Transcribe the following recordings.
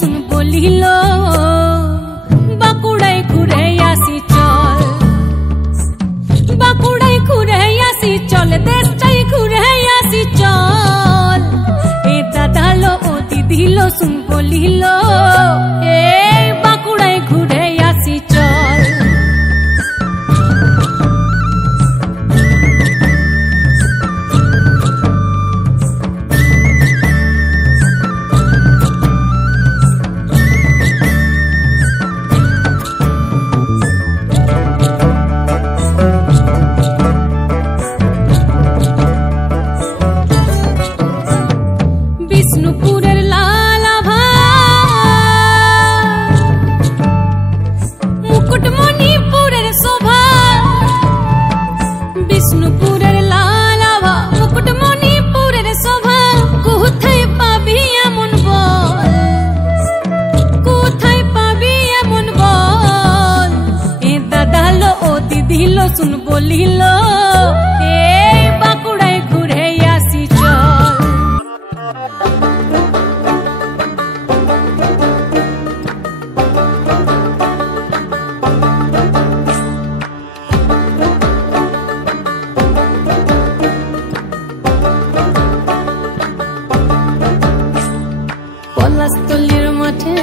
শুন বলিল বাঁকুড়ায় ঘুরে আসি চল, বাঁকুড়ায় ঘুরে আসি চল, দেশটাই ঘুরে আসি চল। এ দাদা লো ও দিদি লো শুন বলিল এই বাঁকুড়ায় ঘুরে আসি চল। বিষ্ণুপুরের লাল আভা মুকুটমণিপুরের শোভা, বিষ্ণুপুরের লাল আভা মুকুটমণিপুরের শোভা, কোথায় পাবি এমন বল, কোথায় পাবি এমন বল। এ দাদা লো ও দিদি লো শুন বলিল এই বাঁকুড়ায় ঘুরে আসি চল। পলাশতলির মাঠে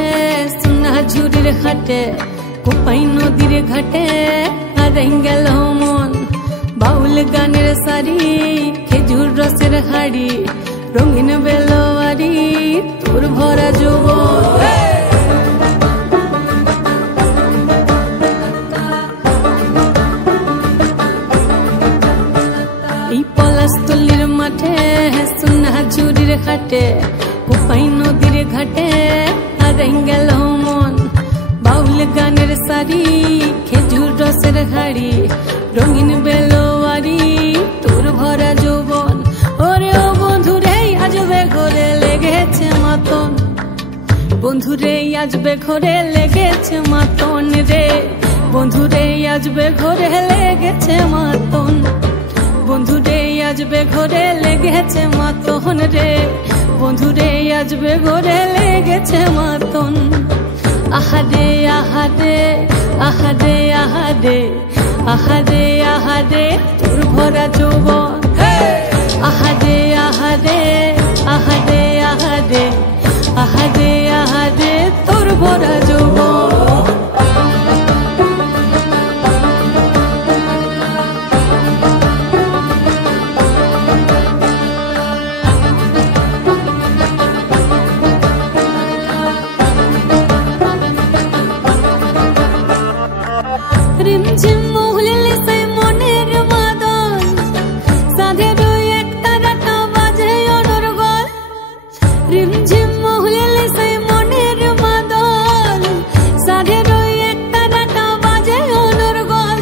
সোনাঝুরির হাটে, কোপাই নদীর ঘাটে হারাই গেল মন, বাউল গানের সারি খেজুর রসের হাড়ি, রঙিন বেলোয়ারি তোর ভরা যৌবন। এই পলাশতলির মাঠে সোনাঝুরির হাটে, কোপাই নদীর ঘাটে হারাই গেল মন, বাউল গানের সারি খেজুর রসের হাড়ি, রঙিন বেলোয়ারি তোর ভরা যৌবন। ওরে ও বন্ধুরে আজবে ঘরে লেগেছে মাতন, বন্ধুরে আজবে ঘরে লেগেছে মাতন রে, বন্ধুরে আজবে ঘরে লেগেছে মাতন, বন্ধুরে আজবে ঘরে লেগেছে মাতন রে, বন্ধুরে আজবে ঘরে লেগেছে মাতন। আহারে আহারে আহারে আহারে আহারে আহারে তোর ভরা যৌবন, আহারে আহারে আহারে আহারে আহারে আহারে তোর ভরা যৌবন। রিমঝিম মহুলিলে সে মনের মাদল, সাধের এক তারাটা বাজে অনর্গল, রিমঝিম মহুলিলে সে মনের মাদল, সাধের এক তারাটা বাজে অনর্গল,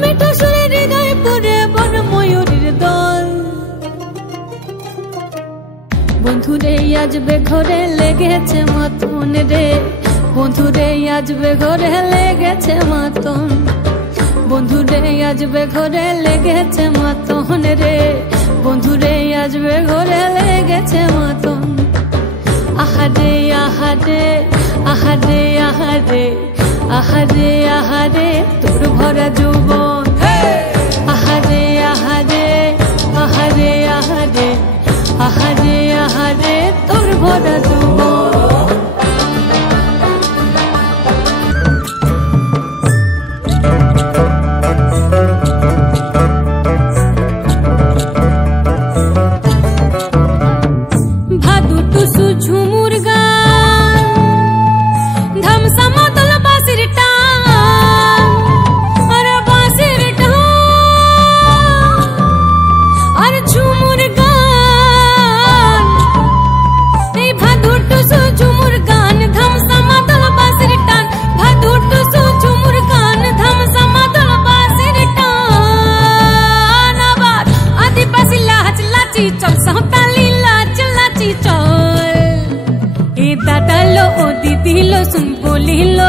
মিঠো সুরে হৃদয় পুরে বন ময়ূরীর দল। বন্ধুরে আজবে ঘরে লেগেছে মাতন রে, বন্ধুরে আজবে ঘরে লেগেছে মাতন, বন্ধুরে আজবে ঘরে লেগেছে মাতন রে, বন্ধুরে আজবে ঘরে লেগেছে মাতন। আহারে আহারে আহারে আহারে আহারে আহারে তোর ভরা যৌবন, আহারে আহারে আহারে আহারে আহারে আহারে তোর ভরা যৌবন। ঝুমুর গান ধামসা মাদল বাঁশির টান, আর বাঁশির টান আর ঝুমুর গান, এই ভাদুর টুসু ঝুমুর গান ধামসা মাদল বাঁশির টান, ভাদুর টুসু ঝুমুর গান ধামসা মাদল বাঁশির টান। আবার আদিবাসী লাচ লাচি চল, সাঁওতালি লাচ লাচি চল। দাদা লো ও দিদি লো শুন বলিল